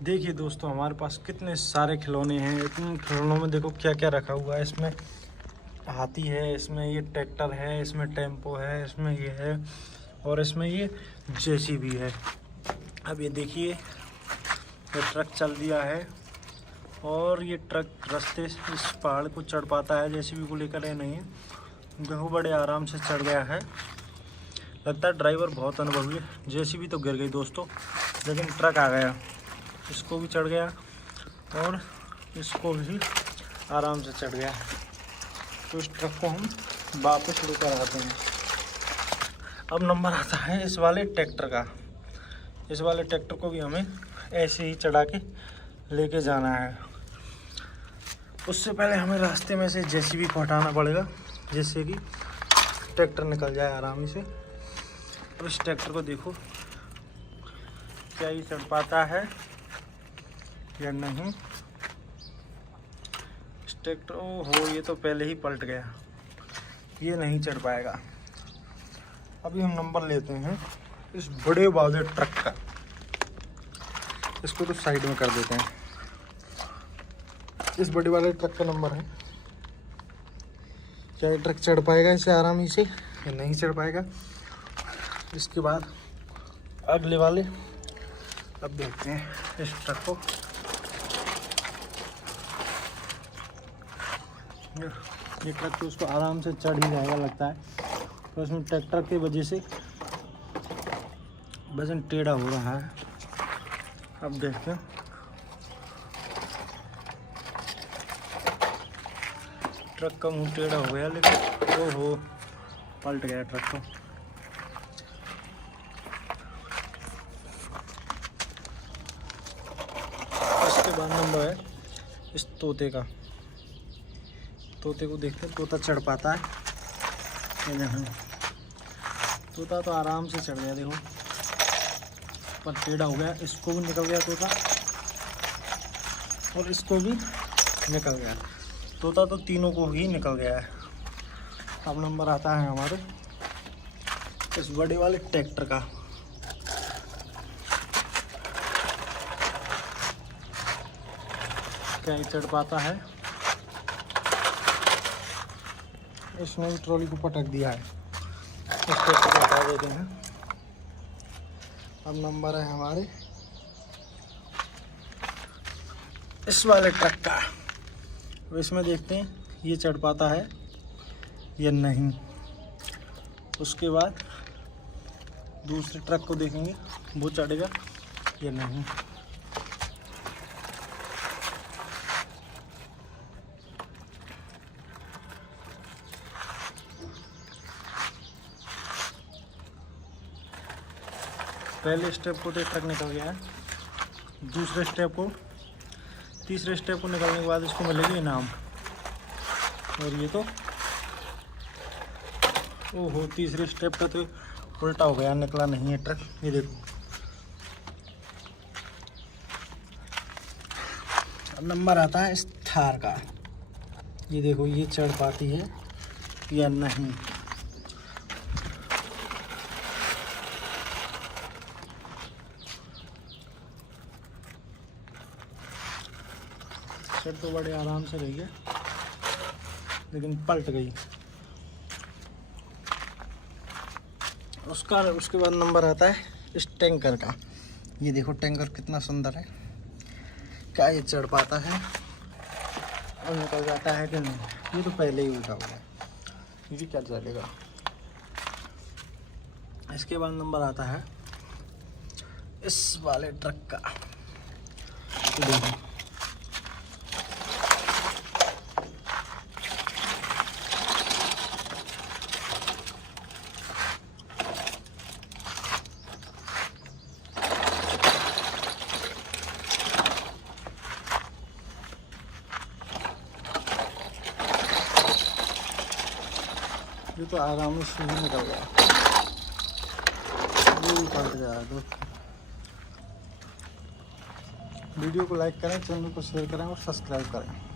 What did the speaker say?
देखिए दोस्तों, हमारे पास कितने सारे खिलौने हैं। इतने खिलौनों में देखो क्या क्या रखा हुआ है। इसमें हाथी है, इसमें ये ट्रैक्टर है, इसमें टेम्पो है, इसमें ये है और इसमें ये जेसीबी है। अब ये देखिए, ये ट्रक चल दिया है और ये ट्रक रास्ते से इस पहाड़ को चढ़ पाता है। जेसीबी को लेकर है नहीं, देखो बड़े आराम से चढ़ गया है। लगता है ड्राइवर बहुत अनुभवी है। जेसीबी तो गिर गई दोस्तों, लेकिन ट्रक आ गया, इसको भी चढ़ गया और इसको भी आराम से चढ़ गया। तो इस ट्रक को हम वापस लेकर आते हैं। अब नंबर आता है इस वाले ट्रैक्टर का। इस वाले ट्रैक्टर को भी हमें ऐसे ही चढ़ा के लेके जाना है। उससे पहले हमें रास्ते में से जेसीबी को हटाना पड़ेगा, जिससे कि ट्रैक्टर निकल जाए आराम से। और इस ट्रैक्टर को देखो क्या ये चढ़ पाता है या नहीं। इस ट्रैक्टर हो, ये तो पहले ही पलट गया, ये नहीं चढ़ पाएगा। अभी हम नंबर लेते हैं इस बड़े वाले ट्रक का। इसको तो साइड में कर देते हैं। इस बड़े वाले ट्रक का नंबर है। क्या ये ट्रक चढ़ पाएगा इसे आराम से या नहीं चढ़ पाएगा। इसके बाद अगले वाले, अब देखते हैं इस ट्रक को। ये ट्रक तो उसको आराम से चढ़ ही जाएगा लगता है। तो इसमें ट्रैक्टर की वजह से वजन टेढ़ा हो रहा है। अब देखते हैं, ट्रक का मुंह टेढ़ा हो गया, लेकिन ओहो पलट गया ट्रक को। इसके बाद नंबर है इस तोते का। तोते को देखते हैं, तोता चढ़ पाता है या नहीं। तोता तो आराम से चढ़ गया, देखो पर टेढ़ा हो गया। इसको भी निकल गया तोता और इसको भी निकल गया। तोता तो तीनों को ही निकल गया है। अब नंबर आता है हमारे इस बड़े वाले ट्रैक्टर का। क्या ये चढ़ पाता है। इसने भी ट्रॉली को पटक दिया है। इस ट्रैक्टर को हटा देते हैं। अब नंबर है हमारे इस वाले ट्रक का। तो इसमें देखते हैं ये चढ़ पाता है या नहीं। उसके बाद दूसरे ट्रक को देखेंगे वो चढ़ेगा या नहीं। पहले स्टेप को तो ट्रक निकल गया है, दूसरे स्टेप को, तीसरे स्टेप को निकलने के बाद इसको मिलेगी इनाम। और ये तो ओहो, तीसरे स्टेप का तो उल्टा हो गया, निकला नहीं है ट्रक। ये देखो, अब नंबर आता है इस थार का। ये देखो ये चढ़ पाती है या नहीं। चढ़ तो बड़े आराम से रही है, लेकिन पलट गई। उसके बाद नंबर आता है इस टैंकर का। ये देखो टैंकर कितना सुंदर है। क्या ये चढ़ पाता है और निकल जाता है कि नहीं। ये तो पहले ही उल्टा हो गया, ये क्या चलेगा। इसके बाद नंबर आता है इस वाले ट्रक का। तो देखो ये तो आराम से ही निकल गया, ये भी पलट गया। तो वीडियो को लाइक करें, चैनल को शेयर करें और सब्सक्राइब करें।